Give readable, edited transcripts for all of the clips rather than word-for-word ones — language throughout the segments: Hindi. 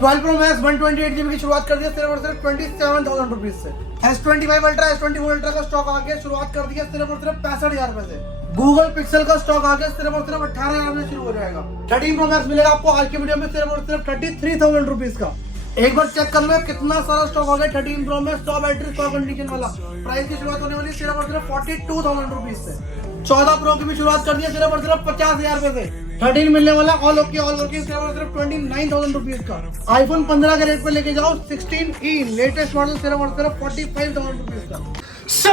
12 Pro Max 128GB की शुरुआत कर दी है सिर्फ और सिर्फ 27,000 रुपीज से। S25 अल्ट्रा S24 अल्ट्रा का स्टॉक आ गया, शुरुआत कर दी है सिर्फ और सिर्फ 65,000 रुपए से। गूगल पिक्सल का स्टॉक आ गया, सिर्फ और सिर्फ 18,000 में शुरू हो जाएगा। 13 Pro Max मिलेगा आपको आज की वीडियो में सिर्फ और सिर्फ 33,000 रुपीज का। एक बार चेक कर लो कितना सारा स्टॉक आ गया। 13 Pro Max 100 बैटरी 100 कंडीशन वाला, प्राइस की शुरुआत होने वाली सिर्फ और सिर्फ 42,000 रुपीज से। 14 Pro की भी शुरुआत कर दी है सिर्फ और सिर्फ 50,000 रुपए से। 13 मिलने वाला ऑल ओके ऑल वर्किंग सिर्फ और सिर्फ 29,000 रुपीज का। आईफोन 15 के रेट पे लेके जाओ 16e लेटेस्ट मॉडल सिर्फ और सिर्फ 45,000 रुपीज का। सो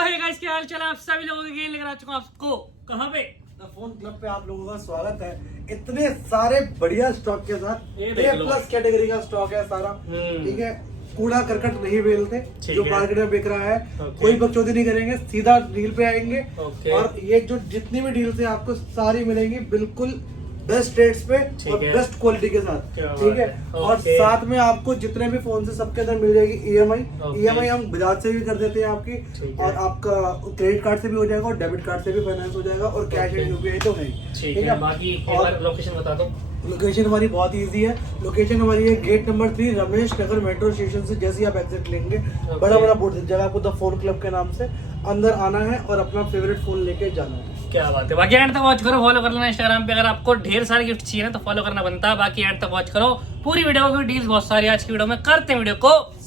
हे गाइस, क्या हाल चाल? आप सभी लोगों के लिए लेकर आ चुका हूं आपको कहां पे? फोन क्लब पे आप लोगों का स्वागत है। इतने सारे बढ़िया स्टॉक के साथ A+ कैटेगरी का स्टॉक है सारा, ठीक है। कूड़ा करकट नहीं बेलते जो मार्केट में बिक रहा है। कोई बकचोदी नहीं करेंगे, सीधा डील पे आएंगे। और ये जो जितनी भी डील्स है आपको सारी मिलेंगी बिल्कुल बेस्ट रेट्स पे और बेस्ट क्वालिटी के साथ, ठीक है। और साथ में आपको जितने भी फोन से सबके अंदर मिल जाएगी EMI हम बजाज से भी कर देते हैं आपकी, और आपका क्रेडिट कार्ड से भी हो जाएगा और डेबिट कार्ड से भी फाइनेंस हो जाएगा और कैश एंड UPI तो है, ठीक है। बाकी लोकेशन बता दो। लोकेशन हमारी बहुत इजी है। लोकेशन हमारी है gate number 3 Ramesh Nagar metro station से जैसे ही आप एग्जिट लेंगे बड़ा बोर्ड दिख जाएगा आपको द फोन क्लब के नाम से। अंदर आना है और अपना फेवरेट फोन लेके जाना है। क्या बात है। बाकी एंड तक वॉच करो, फॉलो कर लेना इंस्टाग्राम पे। अगर आपको ढेर सारे गिफ्ट चाहिए ना तो फॉलो करना बनता है। बाकी एंड तक वॉच करो पूरी वीडियो की, डील्स बहुत सारी आज की वीडियो में करते हैं। वीडियो को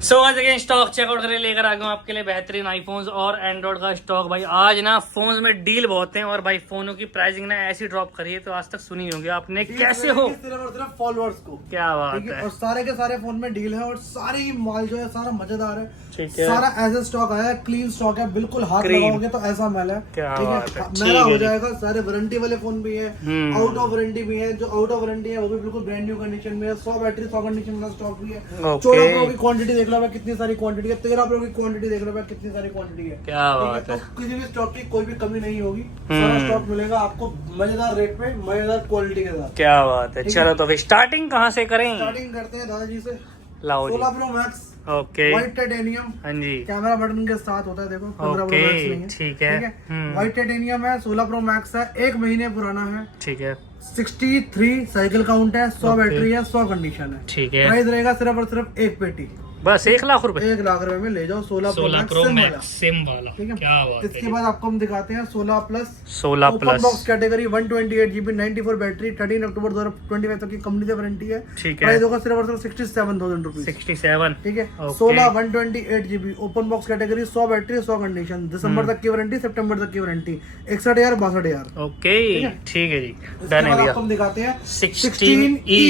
सो आज अगेन स्टॉक चेकआउट करके लेकर आ गया हूँ आपके लिए बेहतरीन आईफोन्स और एंड्रॉइड का स्टॉक। भाई आज ना फोन्स में डील बहुत हैं और भाई फोनों की प्राइसिंग ना ऐसी ड्रॉप करी है तो आज तक सुनी होगी आपने। कैसे हो? सिर्फ और सिर्फ फॉलोअर्स को। क्या बात है। और सारे के सारे फोन में डील है और सारी माल जो है सारा मजेदार है, ठीक है। सारा ऐसा स्टॉक आया है, क्लीन स्टॉक है, बिल्कुल हाथ लगाओगे तो ऐसा मैल है, क्या ठीक है। मैला हो जाएगा। सारे वारंटी वाले फोन भी है, आउट ऑफ वारंटी भी है। जो आउट ऑफ वारंटी है वो भी बिल्कुल ब्रांड न्यू कंडीशन में है। 100 बैटरी 100 कंडीशन वाला स्टॉक भी है। 14 Pro की क्वांटिटी देख लो भाई कितनी सारी क्वांटिटी है। 13 Pro की क्वांटिटी देख लो भाई कितनी सारी क्वांटिटी है। क्या बात है। तो किसी भी स्टॉक की कोई भी कमी नहीं होगी, सारा स्टॉक मिलेगा आपको मजेदार रेट पे मजेदार क्वालिटी के साथ। क्या बात है। चलो तो फिर स्टार्टिंग कहाँ से करें? स्टार्टिंग करते हैं दादाजी से। लाओ 16 Pro Max okay, white titanium, हाँ जी, कैमरा बटन के साथ होता है। देखो 15 Pro Max नहीं है, ठीक है। व्हाइट टाइटेनियम है। 16 Pro Max है, 1 महीने पुराना है, ठीक है। 63 साइकिल काउंट है, 100 बैटरी है, 100 कंडीशन है, ठीक है। प्राइस रहेगा सिर्फ और सिर्फ एक पेटी, बस 1 लाख रुपए। 1 लाख रुपए में ले जाओ 16 Pro Max सिम वाला, ठीक है। क्या बात है। इसके बाद आपको हम दिखाते हैं 16 plus open box category 128GB 94 battery 13 अक्टूबर 2025 तक की कंपनी से वारंटी है, ठीक है। प्राइस होगा सिर्फ और सिर्फ 67,000 रुपीज, 67, ठीक है। 16 128GB open box category 100 battery 100 condition, दिसंबर तक की वारंटी, सितंबर तक की वारंटी, 61,000 62,000। ओके, ठीक है जी, डन है भैया। हम दिखाते हैं 16E।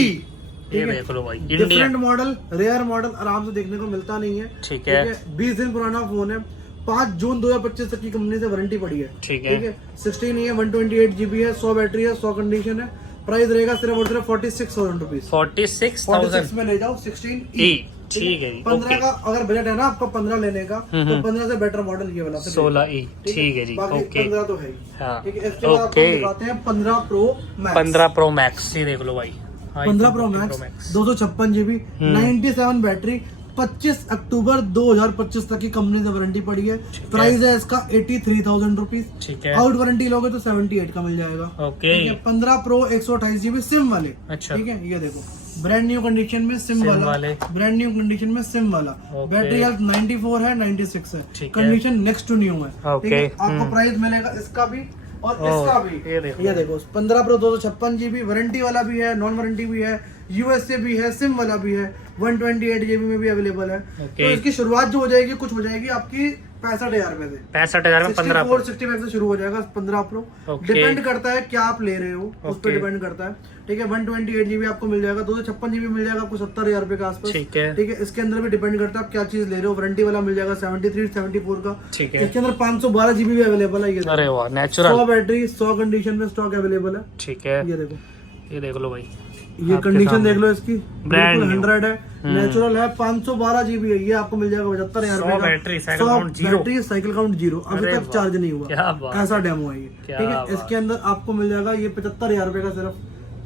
ये देख लो भाई, डिफरेंट मॉडल, रेयर मॉडल, आराम से देखने को मिलता नहीं है, ठीक है। 20 दिन पुराना फोन है, 5 जून 2025 तक की कंपनी से वारंटी पड़ी है, ठीक है। 16 है, 128GB है, 100 बैटरी है, 100 कंडीशन है, प्राइस रहेगा सिर्फ और सिर्फ 46,000 रुपीज। 46,000 में ले जाओ 16E, ठीक है। 15 का अगर बजट है ना आपका 15 लेने का तो 15 से बेटर मॉडल ये वाला 16E, ठीक है जी, ओके। 15 तो है, ठीक है। इसके बाद आपको दिखाते हैं 15 Pro Max। 15 Pro Max, ये देख लो भाई, 15 Pro Max 256GB 97 बैटरी, 25 अक्टूबर 2025 तक की कंपनी से वारंटी पड़ी है, प्राइस है इसका 83,000 रुपीज, ठीक है। आउट वारंटी लोगे तो 78 का मिल जाएगा, ओके। 15 Pro 128GB सिम वाले, अच्छा, ठीक है। ये देखो ब्रांड न्यू कंडीशन में सिम वाला, ब्रांड न्यू कंडीशन में सिम वाला, बैटरी हेल्थ 94 है, 96 है, कंडीशन नेक्स्ट टू न्यू है, ठीक है। आपको प्राइस मिलेगा इसका भी और इसका भी। ये देखो 15 Pro 256GB वारंटी वाला भी है, नॉन वारंटी भी है, USA भी है, सिम वाला भी है, 128GB में भी अवेलेबल है। तो इसकी शुरुआत जो हो जाएगी कुछ हो जाएगी आपकी 65,000 रुपए से, 65,000 में 15 65 से शुरू हो जाएगा 15 Pro। डिपेंड करता है क्या आप ले रहे हो, उस पर डिपेंड करता है, ठीक है। 128GB आपको मिल जाएगा, 256GB मिल जाएगा आपको 70,000 रुपए के आसपास, ठीक है। इसके अंदर भी डिपेंड करता है आप क्या चीज ले रहे हो। वारंटी वाला मिल जाएगा 73 74 का, ठीक है। इसके अंदर 512GB भी अवेलेबल है। ये अरे वाह, नेचुरल 100 बैटरी 100 कंडीशन में स्टॉक अवेलेबल है, ठीक है। ये देखो, ये देख लो भाई, ये कंडीशन देख लो इसकी, बिल्कुल 100 है, नेचुरल है, 512GB है। ये आपको मिल जाएगा 75,000 रुपए का, बैटरी साइकिल काउंट 0, अभी तक चार्ज नहीं हुआ, ऐसा डेमो है ये, ठीक है। इसके अंदर आपको मिल जाएगा ये 75,000 रुपए का, सिर्फ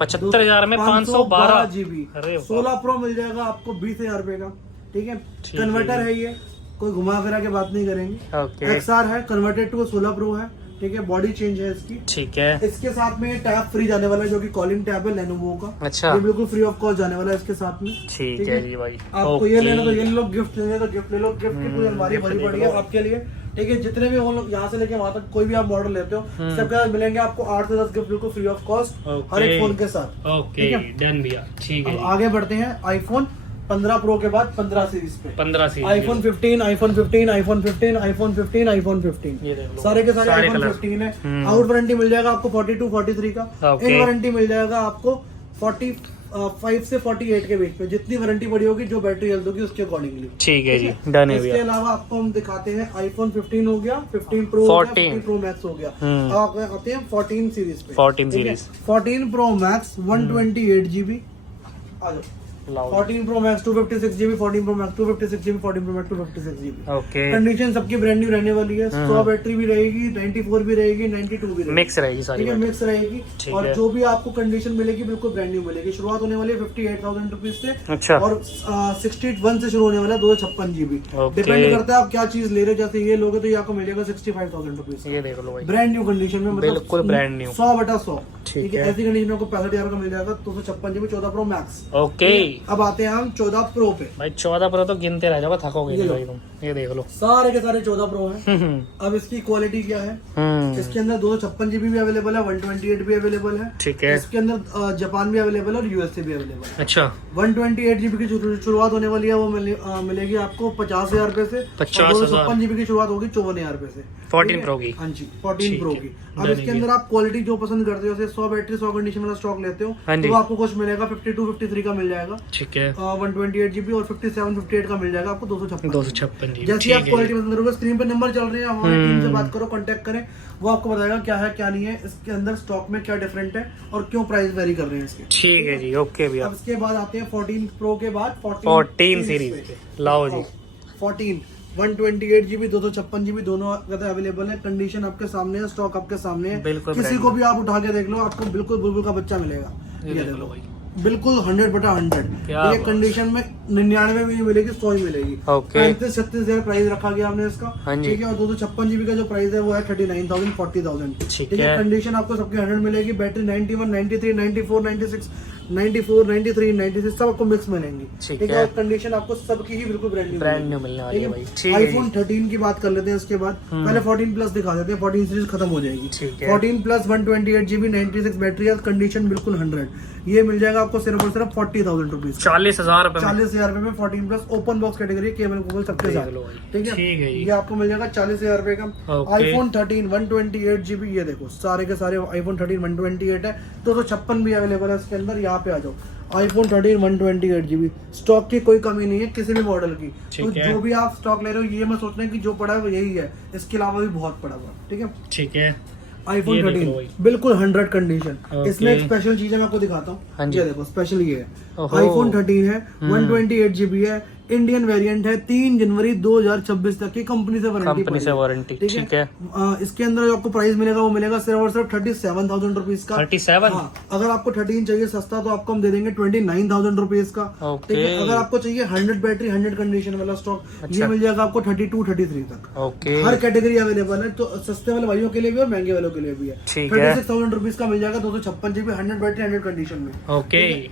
75,000 में 512GB। 16 Pro मिल जाएगा आपको 20,000 रुपए का, ठीक है। कन्वर्टर है ये, कोई घुमा फिरा के बात नहीं करेंगे, XR है, कन्वर्टेड टू 16 Pro है, ठीक है, बॉडी चेंज है इसकी। ठीक है, इसके साथ में टैब फ्री जाने वाला है, जो कि कॉलिंग टैब है लेनोवो का। अच्छा, ये बिल्कुल फ्री ऑफ कॉस्ट जाने वाला है इसके साथ में। ठीक है जी भाई। आपको ये लेना तो ये ले लो, गिफ्ट लेना तो गिफ्ट ले लो। गिफ्ट की पूरी अलमारी भरी पड़ी है आपके लिए, ठीक है। जितने भी वो लोग यहाँ से लेके वहाँ तक कोई भी आप मॉडल लेते हो, सबके साथ मिलेंगे आपको 8 से 10 गिफ्ट बिल्कुल फ्री ऑफ कॉस्ट हर एक फोन के साथ। ओके, डन भैया, ठीक है। आगे बढ़ते हैं आईफोन 15 प्रो के बाद 15 सीरीज पे। 15 series, iPhone 15, iPhone 15, iPhone 15, iPhone 15, iPhone 15, सारे के सारे आईफोन 15 है। आउट वारंटी मिल जाएगा आपको 42, 43 का। इन वारंटी मिल जाएगा आपको 45 से 48 के बीच में, जितनी वारंटी बड़ी होगी, जो बैटरी हेल्थ होगी उसके अकॉर्डिंगली। ठीक है जी, डन है भैया। इसके अलावा आपको हम दिखाते हैं आईफोन 15 हो गया, 15 प्रो, 15 प्रो मैक्स हो गया। अब आते हैं 14 सीरीज पे। 14 सीरीज, 14 प्रो मैक्स 128 GB। आ जाओ, 14 pro max 256 GB, 14 pro max 256 GB, 14 pro max 256 GB। Okay, condition सबकी ब्रांड न्यू रहने वाली है। 100 बैटरी भी रहेगी, 94 भी रहेगी, 92 भी रहेगी, मिक्स रहेगी सारी, ठीक है, मिक्स रहेगी। और जो भी आपको कंडीशन मिलेगी बिल्कुल ब्रांड न्यू मिलेगी। शुरुआत होने वाली है 58,000 रुपीज से। अच्छा, और 61 से शुरू होने वाला है 256 GB। डिपेंड करता है आप क्या चीज ले रहे हो। जैसे ये लोगे तो ये आपको मिलेगा 65,000 रुपीज, ये देख लो भाई, ब्रांड न्यू कंडीशन में, मतलब बिल्कुल ब्रांड न्यू, 100/100, ठीक है। ऐसी कंडीशन में आपको 65,000 का मिल जाएगा 256 GB 14 प्रो मैक्स। ओके, अब आते हैं हम 14 प्रो पे। भाई 14 प्रो तो गिनते रह जाओगे, थकोगे नहीं भाई तुम। ये देख लो, सारे के सारे 14 प्रो हैं। अब इसकी क्वालिटी क्या है, इसके अंदर 256 GB भी अवेलेबल है, 128 भी अवेलेबल है, ठीक है। इसके अंदर जापान भी अवेलेबल है और यूएसए भी अवेलेबल है। अच्छा, 128 GB की शुरुआत होने वाली है, वो मिलेगी आपको 50,000 रुपए से। 256 GB की शुरुआत होगी 54,000 रुपए से, 14 प्रो की। हाँ जी, 14 प्रो की। अब इसके अंदर आप क्वालिटी जो पसंद करते हो, जैसे 100 बैटरी 100 कंडीशन वाला स्टॉक लेते हो, तो आपको कुछ मिलेगा 52, 53 का मिल जाएगा, ठीक है। 128 GB और 57, 58 का मिल जाएगा आपको 256 जी। जैसे आप क्वालिटी पसंद करोगे, स्क्रीन पे नंबर चल रहे हैं, हमारी टीम से बात करो, कांटेक्ट करें, वो आपको बताएगा क्या है क्या नहीं है, इसके अंदर स्टॉक में क्या डिफरेंट है और क्यों प्राइस वेरी कर रहे हैं इसके। ठीक है जी, ओके भैया। अब इसके बाद आते हैं 14 प्रो के बाद 14 सीरीज पे। लाओ जी, 14 128 GB 256 GB दोनों अवेलेबल है। कंडीशन आपके सामने है, स्टॉक आपके सामने है, किसी को भी आप उठा के देख लो, आपको बिल्कुल बुलबुल का बच्चा मिलेगा। ये देख लो भाई, बिल्कुल 100/100। ये कंडीशन में 99 भी नहीं मिलेगी, 100 ही मिलेगी। 35-36,000 प्राइस रखा गया हमने इसका, ठीक है। और 256 GB का जो प्राइस है वो है 39,000, 40,000, ठीक है। कंडीशन आपको सबकी 100 मिलेगी। बैटरी 91, 93, 94, 96, 94, 93, 96 सब आपको मिक्स मिलेंगी, ठीक है। और कंडीशन आपको सबकी ही बिल्कुल ब्रांड न्यू मिलने वाली है भाई। आईफोन 13 की बात कर लेते हैं इसके बाद। पहले 14 प्लस दिखा देते हैं, 14 सीरीज खत्म हो जाएगी। 14 प्लस 128 GB 96 बैटरी, कंडीशन बिल्कुल 100। ये मिल जाएगा आपको सिर्फ और सिर्फ 40,000 रुपीज, 40,000 रुपए, 40,000 रुपए में 14 plus open box category, cable cable सबके साथ, ठीक है। ये आपको मिल जाएगा 40,000 रुपए का। आईफोन 13 128 GB, ये देखो सारे के सारे आईफोन 13 128 है, 256 भी अवेलेबल है इसके अंदर। यहाँ पे आ जाओ, आईफोन 13 128 GB, स्टॉक की कोई कमी नहीं है किसी भी मॉडल की। तो जो भी आप स्टॉक ले रहे हो, ये मैं सोच रहा हूँ कि जो पड़ा है वो यही है, इसके अलावा भी बहुत पड़ा हुआ, ठीक है, ठीक है। आईफोन 13 बिल्कुल 100 कंडीशन। इसमें एक स्पेशल चीज है, मैं आपको दिखाता हूँ। ये देखो स्पेशल ये है, आईफोन 13 है, 128 GB है, इंडियन वेरिएंट है, 3 जनवरी 2026 तक की कंपनी से वारंटी, ठीक है। इसके अंदर जो आपको प्राइस मिलेगा वो मिलेगा सिर्फ और सिर्फ 37,000 रुपीज का। 37? हाँ, अगर आपको 13 चाहिए सस्ता तो आपको हम दे देंगे 29,000 रुपीज का, ठीक है। अगर आपको चाहिए 100 बैटरी 100 कंडीशन वाला स्टॉक, ये मिल जाएगा आपको 32, 33 तक। हर कैटेगरी अवेलेबल है, तो सस्ते वाले भाइयों के लिए भी और महंगे वालों के लिए भी है। 36,000 रुपीज का मिल जाएगा 256 GB 100 बैटरी 100 कंडीशन में।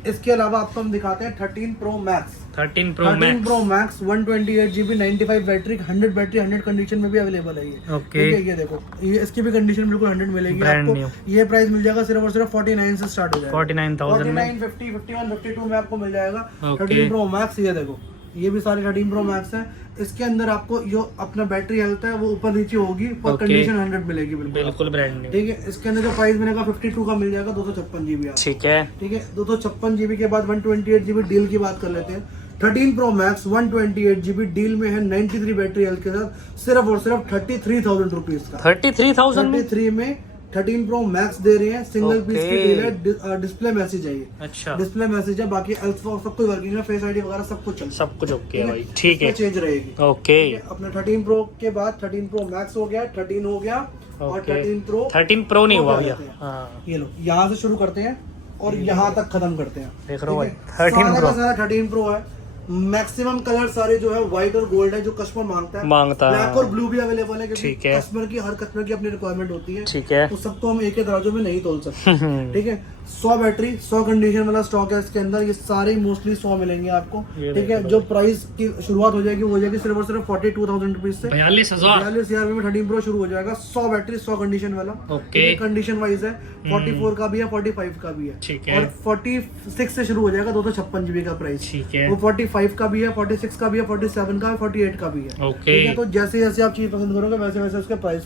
इसके अलावा आपको हम दिखाते हैं 13 pro max. 13 pro max 128 GB 95 battery 100 battery 100 condition में भी अवेलेबल है ये, ठीक है। ये देखो, ये इसकी भी कंडीशन बिल्कुल 100 मिलेगी आपको। ये प्राइस मिल जाएगा सिर्फ और सिर्फ 49 से स्टार्ट हो जाएगा, 49,000 में 50, 51, 52 में आपको मिल जाएगा 13 प्रो मैक्स। ये देखो, ये भी सारे 13 प्रो मैक्स है। इसके अंदर आपको जो अपना बैटरी हेल्थ है वो ऊपर नीचे होगी, पर कंडीशन 100 मिलेगी, बिल्कुल ब्रांड न्यू, ठीक है। इसके अंदर जो प्राइस मिलेगा 52 का मिल जाएगा 256 GB, ठीक है, ठीक है। 256 GB के बाद 128 GB डील की बात कर लेते हैं। 13 प्रो मैक्स 128 GB डील में है 93 बैटरी हेल्थ के साथ, सिर्फ और सिर्फ 33,000 रुपीज का। 33 में 13 प्रो मैक्स दे रहे हैं, सिंगल पीस की डील है। डिस्प्ले मैसेज है ये, अच्छा डिस्प्ले मैसेज है, बाकी सब कुछ वर्किंग है, फेस आईडी वगैरह सब कुछ ओके है भाई, ठीक है, चेंज रहेगी, ओके। अपना 13 प्रो के बाद 13 प्रो मैक्स हो गया, 13 हो गया, और 13 प्रो नहीं हुआ भैया। ये लो, यहाँ से शुरू करते हैं और यहाँ तक खत्म करते हैं, देख रहे हो भाई। 13 प्रो 13 प्रो है, मैक्सिमम कलर सारे जो है व्हाइट और गोल्ड है, जो कस्टमर मांगता है। ब्लैक और ब्लू भी अवेलेबल है, क्योंकि हर कस्टमर की अपनी रिक्वायरमेंट होती है। ठीक है, तो सब तो हम एक ही तराजू में नहीं तोल सकते। ठीक है, 100 बैटरी 100 कंडीशन वाला स्टॉक है इसके अंदर। ये सारे मोस्टली 100 मिलेंगे आपको। ठीक है, जो प्राइस की शुरुआत हो जाएगी वो हो जाएगी सिर्फ और सिर्फ 42,000 रुपीज से। 42,000 में 13 प्रो शुरू हो जाएगा। 100 बैटरी 100 कंडीशन वाला। ओके, कंडीशन वाइज है। 44 का भी है, 45 का भी है। ठीक है, और 46 से शुरू हो जाएगा 256 GB का प्राइस। ठीक है, वो 45 का भी है, 46 का भी है, 47 का है, 48 का भी है। ओके, तो जैसे जैसे आप चीज पसंद करोगे वैसे वैसे उसके प्राइस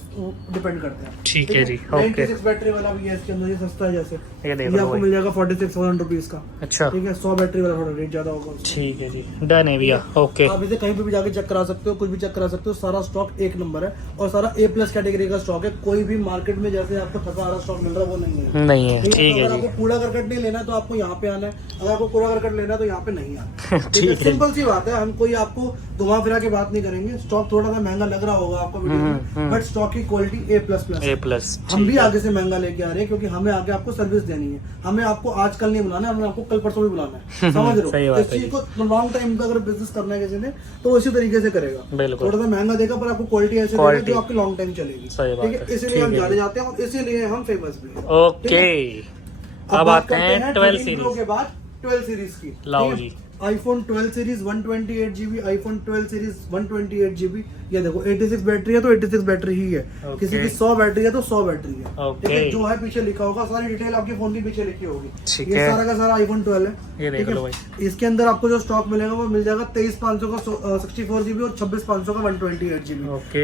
डिपेंड करते हैं। ठीक है जी। 96 बैटरी वाला भी है इसके अंदर, ये सस्ता है। जैसे ये आपको मिल जाएगा 46,000 रुपीज का। अच्छा, ठीक है, 100 बैटरी वाला थोड़ा रेट ज्यादा होगा। ठीक है जी, डन है भैया। ओके, आप इसे कहीं पे भी जाके चेक करा सकते हो, कुछ भी चेक करा सकते हो। सारा स्टॉक एक नंबर है और सारा A+ कैटेगरी का स्टॉक है। कोई भी मार्केट में जैसे आपको थका हारा स्टॉक मिल रहा है वो नहीं है। नहीं है। ठीक है अगर जी, आपको कूड़ा करकट नहीं लेना तो आपको यहाँ पे आना है। अगर आपको कूड़ा करकट लेना है तो यहाँ पे नहीं आना। ठीक है, सिंपल सी बात है। हम कोई आपको घुमा फिरा के बात नहीं करेंगे। स्टॉक थोड़ा सा महंगा लग रहा होगा आपको वीडियो में, बट स्टॉक की क्वालिटी A++। हम भी आगे से महंगा लेके आ रहे हैं, क्योंकि हमें आगे आपको सर्विस देनी है। हमें आपको आज कल नहीं बुलाना है, हमें आपको कल परसों भी बुलाना है। समझ रहे हो? इस चीज को लॉन्ग टाइम का अगर बिजनेस करना है किसी ने तो इसी तरीके से करेगा। थोड़ा सा महंगा देगा पर आपको क्वालिटी ऐसे देगा जो आपकी लॉन्ग टाइम चलेगी। ठीक है, इसीलिए हम जाने जाते हैं और इसीलिए हम फेमस भी हैं। ओके, अब आते हैं 12 सीरीज के बाद 12 सीरीज की। लाओ जी। iPhone 12 series 128 GB, iPhone 12 series 128 GB। ये देखो 86 बैटरी है तो 86 बैटरी ही है। किसी की 100 बैटरी है तो 100 बैटरी है। ठीक है, जो है पीछे लिखा होगा, सारी डिटेल आपके फोन के पीछे लिखी होगी। ये सारा का सारा iPhone 12 है। ये देख लो भाई। इसके अंदर आपको जो स्टॉक मिलेगा वो मिल जाएगा 23,500 का 64 GB और 26,500 का 128 GB।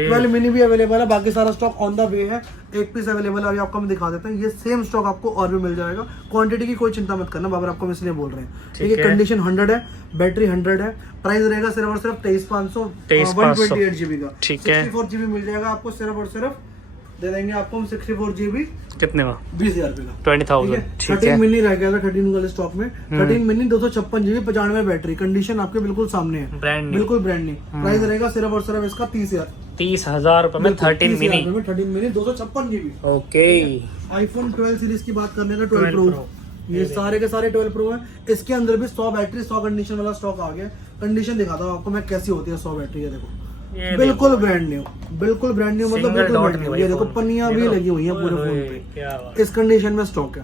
12 मिनी भी अवेलेबल है। बाकी सारा स्टॉक ऑन द वे है। एक पीस अवेलेबल है, अभी आपको हम दिखा देते हैं। ये सेम स्टॉक आपको और भी मिल जाएगा। क्वांटिटी की कोई चिंता मत करना, बाबर आपको हम इसलिए बोल रहे हैं। ठीक है, कंडीशन 100 है, बैटरी 100 है। प्राइस रहेगा सिर्फ और सिर्फ 23,500 128 GB का। ठीक है, 64 GB मिल जाएगा आपको। सिर्फ और सिर्फ दे देंगे आपको हम 64 GB कितने का? 20,000 रुपए का। 20,000। 13 मिनी रह गया था 13 वाले स्टॉक में। 13 मिनी 256 GB 95 बैटरी। कंडीशन आपके बिल्कुल सामने है, ब्रांड बिल्कुल ब्रांड न्यू। प्राइस रहेगा सिर्फ और सिर्फ इसका 30,000 रुपए में 13 mini. 256 GB। Okay, iPhone 12 series की बात करने का 12 प्रो, ये सारे के सारे 12 प्रो है। इसके अंदर भी 100 बैटरी 100 कंडीशन वाला स्टॉक आ गया। कंडीशन दिखाता हूँ आपको मैं कैसी होती है 100 बैटरी। ये देखो, बिल्कुल ब्रांड न्यू, बिल्कुल ब्रांड न्यू, मतलब बिल्कुल ब्रांड न्यू। ये देखो पन्नियां भी लगी हुई हैं पूरे फोन पे। इस कंडीशन में स्टॉक है।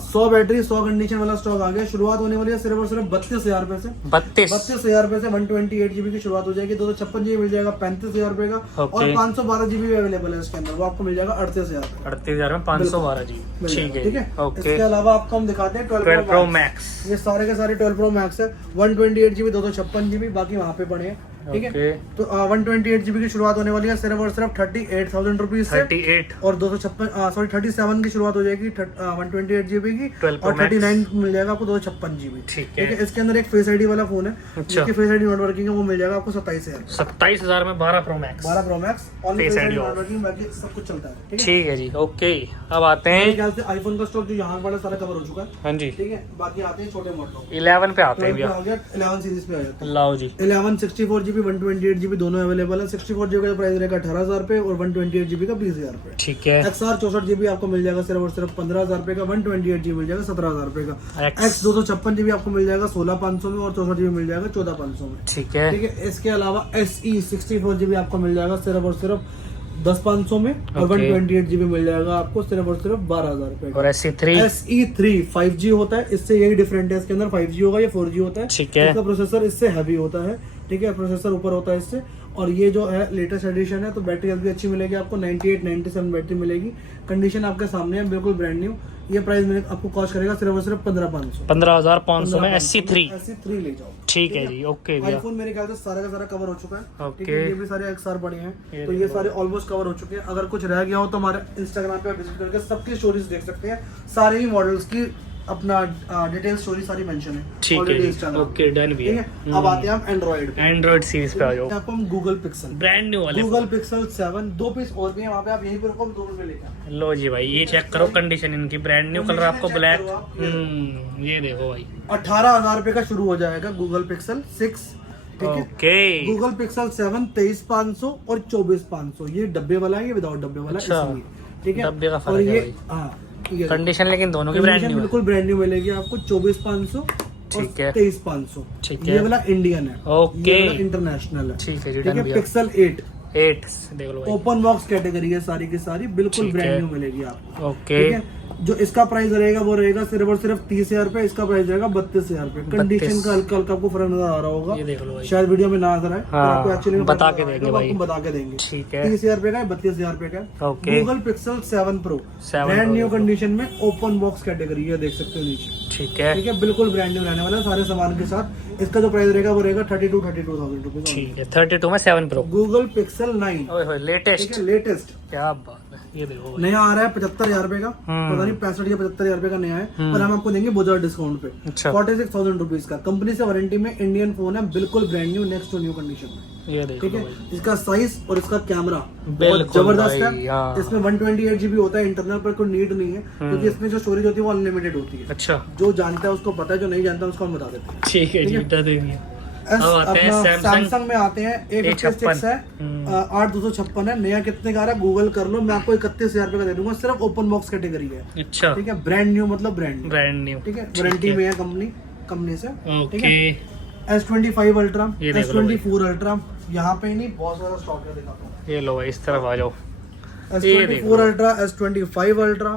100 बैटरी 100 कंडीशन वाला स्टॉक आ गया। शुरुआत होने वाली है सिर्फ और सिर्फ 32,000 रुपए से। 32,000 रुपए से 128 GB की शुरुआत हो जाएगी। 256 GB मिल जाएगा 35,000 रुपए का। और 512 GB भी अवेलेबल है इसके अंदर, वो आपको मिल जाएगा 38,000 में 512 GB। ठीक है, इसके अलावा आपको हम दिखाते हैं 12 प्रो मैक्स। ये सारे के सारे 12 प्रो मैक्स है। 128 GB 256 GB, बाकी वहाँ पे पड़े हैं। ठीक है, तो 128 GB की शुरुआत होने वाली है सिर्फ और सिर्फ 38,000 रुपीज से। 38 और 37 की शुरुआत हो जाएगी 128 GB की। और 39 मिल जाएगा आपको 256 GB। ठीक है, इसके अंदर एक फेस आईडी वाला फोन है। जिसकी फेस आईडी नॉट वर्किंग है, वो मिल जाएगा आपको 27,000 में 12 pro max. 12 pro max only face ID not working, बाकी सब कुछ चलता है। ठीक है जी, ओके। अब आते हैं ख्याल से आईफोन का स्टॉक जो यहाँ वाला सारा कवर हो चुका है। हाँ जी, ठीक है, बाकी आते हैं छोटे मॉडल। 11 पे आते हैं भैया। 11 सीरीज पे आ जाते हैं। लाओ जी। 11 64 GB 128 GB दोनों अवेलेबल है। 64 GB का प्राइस रहेगा 18,000 रुपए और 128 GB का 20,000 रुपए। ठीक है, XR 64 GB आपको मिल जाएगा सिर्फ और सिर्फ 15,000 रुपए का। 128 GB मिल जाएगा 17,000 रुपए का। X 256 GB आपको मिल जाएगा 16,500 में और 64 GB मिल जाएगा 14,500 में। ठीक है, ठीक है, इसके अलावा SE 64 GB आपको मिल जाएगा सिर्फ और सिर्फ 10,500 में और 128 GB मिल जाएगा आपको सिर्फ और सिर्फ 12,000 रुपए। और SE3 5G होता है, इससे यही डिफरेंट है। इसके अंदर 5G होगा, ये 4G होता है। ठीक है, इसका प्रोसेसर इससे हैवी होता है। ठीक है, प्रोसेसर ऊपर होता है इससे। और ये जो है लेटेस्ट एडिशन है, तो बैटरी हेल्थ भी अच्छी मिलेगी आपको। 98-97 बैटरी मिलेगी। कंडीशन आपके सामने है, बिल्कुल ब्रांड न्यू। ये प्राइस में आपको कॉस्ट करेगा सिर्फ और सिर्फ 15,500 में SE3 ले जाओ। ठीक है जी, ओके। आईफोन मेरे ख्याल से सारा का सारा कवर हो चुका है। ठीक है, ये भी सारे XR पड़े हैं, तो ये सारे ऑलमोस्ट कवर हो चुके हैं। अगर कुछ रह गया हो तो हमारे इंस्टाग्राम पे विजिट करके सबकी स्टोरीज देख सकते हैं। सारे ही मॉडल्स की अपना डिटेल स्टोरी सारी मेंशन है। ठीक है, ओके, डन भी है। अब आते हैं हम एंड्रॉइड सीरीज पे आ जाओ। आपको हम गूगल पिक्सल ब्रांड न्यू वाले गूगल पिक्सल 7 2 पीस और भी है वहाँ पे, आप यहीं पर रुको, हम 2 मिनट में लेकर। लो जी भाई, ये चेक करो कंडीशन इनकी। ब्रांड न्यू कलर आपको ब्लैक। ये देखो भाई, 18,000 रुपए का शुरू हो जाएगा गूगल पिक्सल 6। ठीक है, ओके। गूगल पिक्सल 7 23,500 और 24,500। ये डब्बे वाला है, ये विदाउट डब्बे वाला है। ठीक है, डब्बे का और फर्क है ये भाई। हाँ कंडीशन लेकिन दोनों की ब्रांड न्यू बिल्कुल ब्रांड न्यू मिलेगी आपको 24,500 ठीक है। 23,500। ठीक है। ये वाला इंडियन है, ओके। ये वाला इंटरनेशनल है। ठीक है जी, ठीक डन है। भैया। पिक्सल 8 देख लो भाई। ओपन बॉक्स कैटेगरी है सारी की सारी, बिल्कुल ठीक ब्रांड है। न्यू मिलेगी आपको। ओके। ठीक है। जो इसका प्राइस रहेगा वो रहेगा सिर्फ और सिर्फ 30,000 रुपए, इसका प्राइस रहेगा 32,000 रुपए। कंडीशन का हल्का हल्का आपको फर्क नजर आ रहा होगा, ये देख लो भाई। शायद वीडियो में ना नजर आए, हाँ, आपको एक्चुअली बता के देंगे भाई। आपको बता के देंगे। ठीक है। 30,000 रुपए का है, 32,000 रुपए का है। Okay. Google pixel 7 pro 7 brand Pro new देखो। कंडीशन में ओपन बॉक्स कैटेगरी है, देख सकते हो नीचे। ठीक है। ठीक है, बिल्कुल ब्रांड न्यू रहने वाला है सारे सामान के साथ। इसका जो प्राइस रहेगा वो रहेगा 32,000 रुपीज। ठीक है। 32 में 7 प्रो। गूगल पिक्सल 9 ओए लेटेस्ट। लेटेस्ट क्या बात है, ये देखो भाई। नया आ रहा है 75,000 रुपए का, पता नहीं 65 या 75,000 रुपए का नया है, पर हम आपको देंगे बहुत डिस्काउंट पे। अच्छा। 46,000 रुपीज का कंपनी से वारंटी में इंडियन फोन है, बिल्कुल brand new, next to new condition में। ये देखो ठीक है। भाई। इसका साइज और इसका कैमरा बिल्कुल बहुत जबरदस्त भाई, हाँ। है। इसमें 128 GB होता है इंटरनल, पर कोई नीड नहीं है, क्योंकि इसमें जो स्टोरेज होती है वो अनलिमिटेड होती है। अच्छा। जो जानता है उसको पता है, जो नहीं जानता उसको हम बता देते हैं। ठीक है जी, बता देंगे। अब आते हैं सैमसंग में आते हैं। A56 है, 8256 है। नया कितने का आ रहा है गूगल कर लो, मैं आपको 31,000 रुपए का दे दूंगा, सिर्फ ओपन बॉक्स कैटेगरी है। अच्छा। ठीक है, ब्रांड न्यू मतलब ब्रांड न्यू। ठीक है, वारंटी में है कंपनी से। ठीक है। ओके। S25 अल्ट्रा, ये देख लो भाई। S24 अल्ट्रा, यहाँ पे ही नहीं बहुत सारा स्टॉक है, दिखाता हूँ। ये लो भाई, इस तरफ आ जाओ। S24 अल्ट्रा, S25 अल्ट्रा,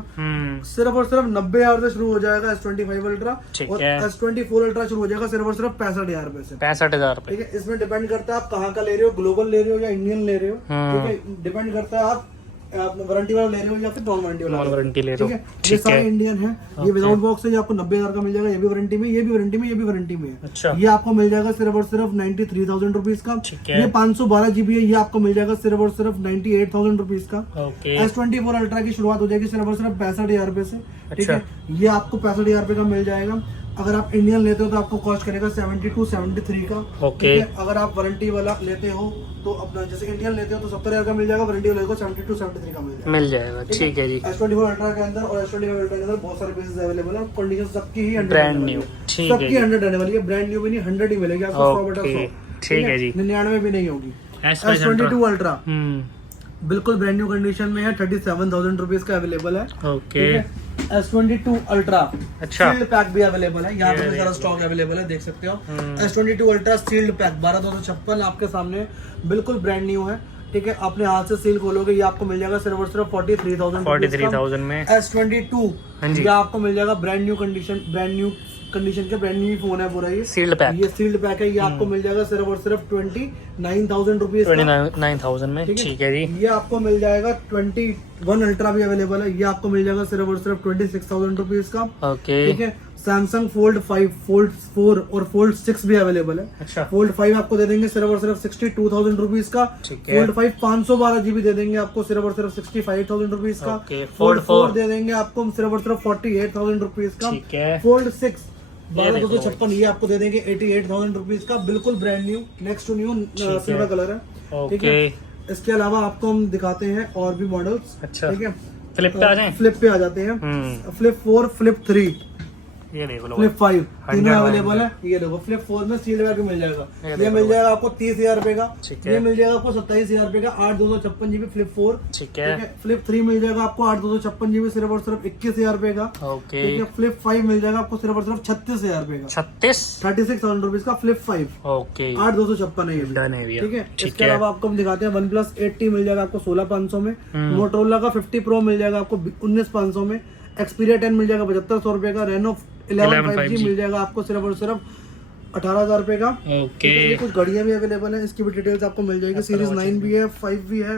सिर्फ और सिर्फ 90,000 से शुरू हो जाएगा S25 अल्ट्रा, ठीक और है। S24 अल्ट्रा शुरू हो जाएगा सिर्फ और सिर्फ 65,000 रुपए से। 65,000 रुपए। ठीक है, इसमें डिपेंड करता है आप कहाँ का ले रहे हो, ग्लोबल ले रहे हो या इंडियन ले रहे हो। ठीक है, डिपेंड करता है आप वारंटी वाला ले रहे हो या फिर नॉन वारंटी वाला। नॉन वारंटी ले ठीक रहे है, हो। ये ठीक सारे है। इंडियन है। ये विदाउट बॉक्स है, ये आपको 90,000 का मिल जाएगा, ये भी वारंटी में, ये भी वारंटी में, ये भी वारंटी में है। अच्छा। ये आपको मिल जाएगा सिर्फ और सिर्फ 93,000 रुपीज का। ठीक है। ये 512 GB है, ये आपको मिल जाएगा सिर्फ और सिर्फ 98,000 रुपीज का। ओके। S24 अल्ट्रा की शुरुआत हो जाएगी सिर्फ और सिर्फ 65,000 रुपए से। ठीक अच्छा। है, ये आपको 65,000 रुपए का मिल जाएगा। अगर आप इंडियन लेते हो तो आपको कॉस्ट करेगा 72-73 का। ओके। ठीक है, अगर आप वारंटी वाला लेते हो तो अपना जैसे इंडियन लेते हो तो 70,000 का मिल जाएगा, वारंटी वाले को 72-73 का मिल जाएगा। ठीक है जी। S24 अल्ट्रा के अंदर और S25 अल्ट्रा के अंदर बहुत सारे पीसेस अवेलेबल है, कंडीशन सबकी ही 100 ब्रांड रहने न्यू। वाली है। ठीक है सबकी जी। 100 रहने वाली है, ब्रांड न्यू भी नहीं, 100 ही मिलेगी आपको, 100/100। ठीक है जी। 99 भी नहीं होगी। S22 S22 अल्ट्रा बिल्कुल ब्रांड न्यू कंडीशन में है, 37,000 रुपीज का अवेलेबल है। ओके। S22 अल्ट्रा अच्छा। सील्ड पैक भी अवेलेबल है, यहाँ पे ये भी सारा स्टॉक अवेलेबल है, देख सकते हो। S22 अल्ट्रा सील्ड पैक 12,256 आपके सामने, बिल्कुल ब्रांड न्यू है। ठीक है, अपने हाथ से सील खोलोगे, ये आपको मिल जाएगा सिर्फ और सिर्फ 43,000 में। S22 ये आपको मिल जाएगा ब्रांड न्यू कंडीशन के, ब्रांड न्यू फोन है पूरा, ये सील्ड पैक। ये सील्ड पैक है, ये आपको मिल जाएगा सिर्फ और सिर्फ 29,000 रुपीज 29,000 में। ठीक है जी। ये आपको मिल जाएगा 21 अल्ट्रा भी अवेलेबल है, ये आपको मिल जाएगा सिर्फ और सिर्फ 26,000 रुपीज का। ओके। ठीक है, सैमसंग फोल्ड 5, फोल्ड 4 और फोल्ड 6 भी अवेलेबल है। अच्छा। फोल्ड 5 आपको दे देंगे सिर्फ और सिर्फ 62,000 रुपीज का। ठीक है। फोल्ड 5 512 GB दे देंगे आपको सिर्फ और सिर्फ 65,000 रुपीज का। ओके। फोल्ड 4 दे देंगे आपको सिर्फ और सिर्फ 48,000 रुपीज का। ठीक है। फोल्ड 6 12,256 ये आपको दे देंगे 88,000 रुपीज का, बिल्कुल brand new, next to new silver colour है। ठीक है, इसके अलावा आपको हम दिखाते हैं और भी मॉडल्स। अच्छा। ठीक है, फ्लिप पे आ जाएं? फ्लिप पे आ जाते हैं। फ्लिप 4, फ्लिप 3, ये देख लो। फ्लिप 5 तीनों 100 अवेलेबल है। ये देखो फ्लिप 4 में सील्ड बैग मिल जाएगा, ये ये देखो मिल जाएगा आपको 30,000 रुपए का। ठीक है। ये मिल जाएगा आपको 27,000 रुपए का, 8,256 GB फ्लिप 4। ठीक है। फ्लिप 3 मिल जाएगा आपको 8,256 GB सिर्फ और सिर्फ 21,000 रुपए का। ओके। ठीक है, फ्लिप 5 मिल जाएगा आपको सिर्फ और सिर्फ 36,000 रुपए का, 36,000 रुपीज का फ्लिप 5। ओके। 8,256 है ये भी। डन है भैया। ठीक है, ठीक इसके है। अलावा आपको हम दिखाते हैं OnePlus 8T मिल जाएगा आपको 16,500 में। मोटरोला का 50 Pro मिल जाएगा आपको 19,500 में। Xperia 10 मिल जाएगा 7,500 रुपए का। Reno 11 5G मिल जाएगा आपको सिर्फ और सिर्फ 18,000 रुपए का। ओके। ये कुछ घड़ियां भी अवेलेबल है, इसकी भी डिटेल्स आपको मिल जाएगी। सीरीज 9 भी है, 5 भी है,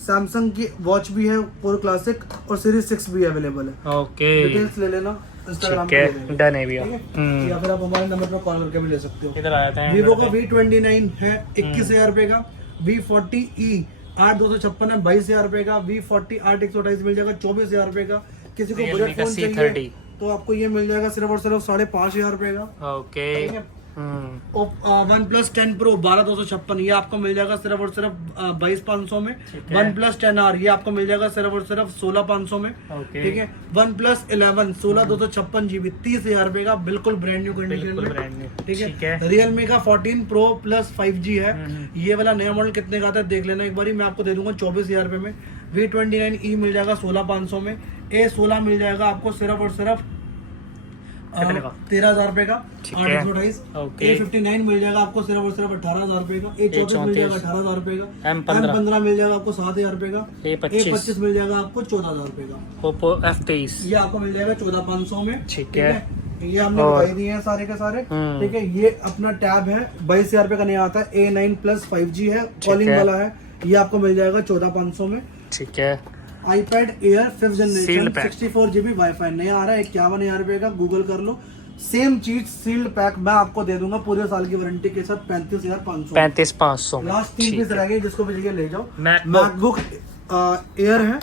सैमसंग की वॉच भी है पूरा क्लासिक, और सीरीज 6 भी अवेलेबल है। ओके। डिटेल्स ले लेना, इंस्टाग्राम ठीक पे है। ले लेना। डन है भैया। ठीक है, या फिर आप हमारे नंबर पर कॉल करके भी ले सकते हो। इधर आ जाते हैं। वीवो का V29 है 21,000 रुपए का। V40e 8,256 है 22,000 रुपए का। V40 8,128 मिल जाएगा 24,000 रुपए का। किसी को Realme बजट का फोन C30 चाहिए तो आपको ये मिल जाएगा सिर्फ और सिर्फ 5,500 रुपए का। ओके। ठीक है, OnePlus 10 Pro 12,256 ये आपको मिल जाएगा सिर्फ और सिर्फ 22,500 में। OnePlus 10R ये आपको मिल जाएगा सिर्फ और सिर्फ 16,500 में। ओके। ठीक है, OnePlus 11 16,256 GB 30,000 रुपए का, बिल्कुल ब्रांड न्यू कंडीशन बिल्कुल में। Brand new. ठीक ठीक है, है। Realme का 14 Pro Plus 5G है। ये वाला नया मॉडल कितने का आता है देख लेना एक बारी, मैं आपको दे दूंगा 24,000 रुपए में। V29e मिल जाएगा 16,500 में। A16 मिल जाएगा आपको सिर्फ और सिर्फ कितने का? 13,000 रुपए का। ठीक है। 828 ओके। A59 मिल जाएगा आपको सिर्फ और सिर्फ 18,000 रुपए का। A34 मिल जाएगा 18,000 रुपए का। M15 मिल जाएगा आपको 7,000 रुपए का। A25 मिल जाएगा आपको 14,000 रुपए का। ओप्पो F23 ये आपको मिल जाएगा 14,500 में। ठीक है। ये हमने बताई दिए हैं सारे के सारे। ठीक है, ये अपना टैब है 22,000 रुपए का नया आता है। A9 प्लस 5G है, कॉलिंग वाला है। ये आपको मिल जाएगा 14,500 में। ठीक है। iPad Air 5th generation Sealed pack। 64 GB wifi नया आ रहा है 51,000 रुपए का। गूगल कर लो, सेम चीज सील्ड पैक मैं आपको दे दूंगा पूरे साल की वारंटी के साथ 35,500। 35,500 में। लास्ट 3 पीस रह गए, जिसको भी ले जाओ। MacBook मैकबुक एयर है,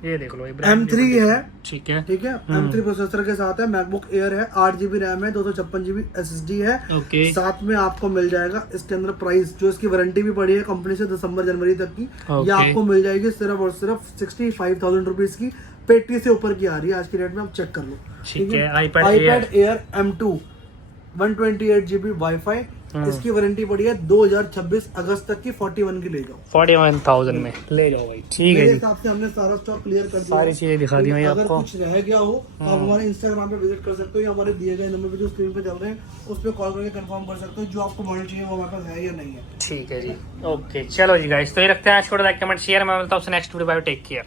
ये देख लो, ये M3 है। ठीक है। ठीक है, M3 प्रोसेसर के साथ है। मैकबुक एयर है, 8 GB रैम है, 256 GB SSD है। ओके। साथ में आपको मिल जाएगा इसके अंदर प्राइस, जो इसकी वारंटी भी पड़ी है कंपनी से दिसंबर जनवरी तक की। ये आपको मिल जाएगी सिर्फ और सिर्फ 65,000 रुपीज की। पेटी से ऊपर की आ रही है आज की डेट में, आप चेक कर लो। ठीक है। iPad Air M2 128 GB wifi, इसकी वारंटी पड़ी है 2026 अगस्त तक की। 41 की ले जाओ, 41,000 में ले जाओ भाई। ठीक है मेरे जी, हिसाब से हमने सारा स्टॉक क्लियर कर दिया। सारी चीजें दिखा दी भाई अगर आपको। कुछ रह गया हो तो आप हमारे इंस्टाग्राम पे विजिट कर सकते हो, या हमारे दिए गए नंबर पे जो स्क्रीन पे चल रहे हैं उस पर कॉल करके कंफर्म कर सकते हो जो आपको मॉडल चाहिए वो हमारे पास है या नहीं है। ठीक है जी, ओके चलो जी गाइस, तो ये रखते हैं आज को। लाइक कमेंट शेयर, मैं मिलता हूँ next video. Bye, take care.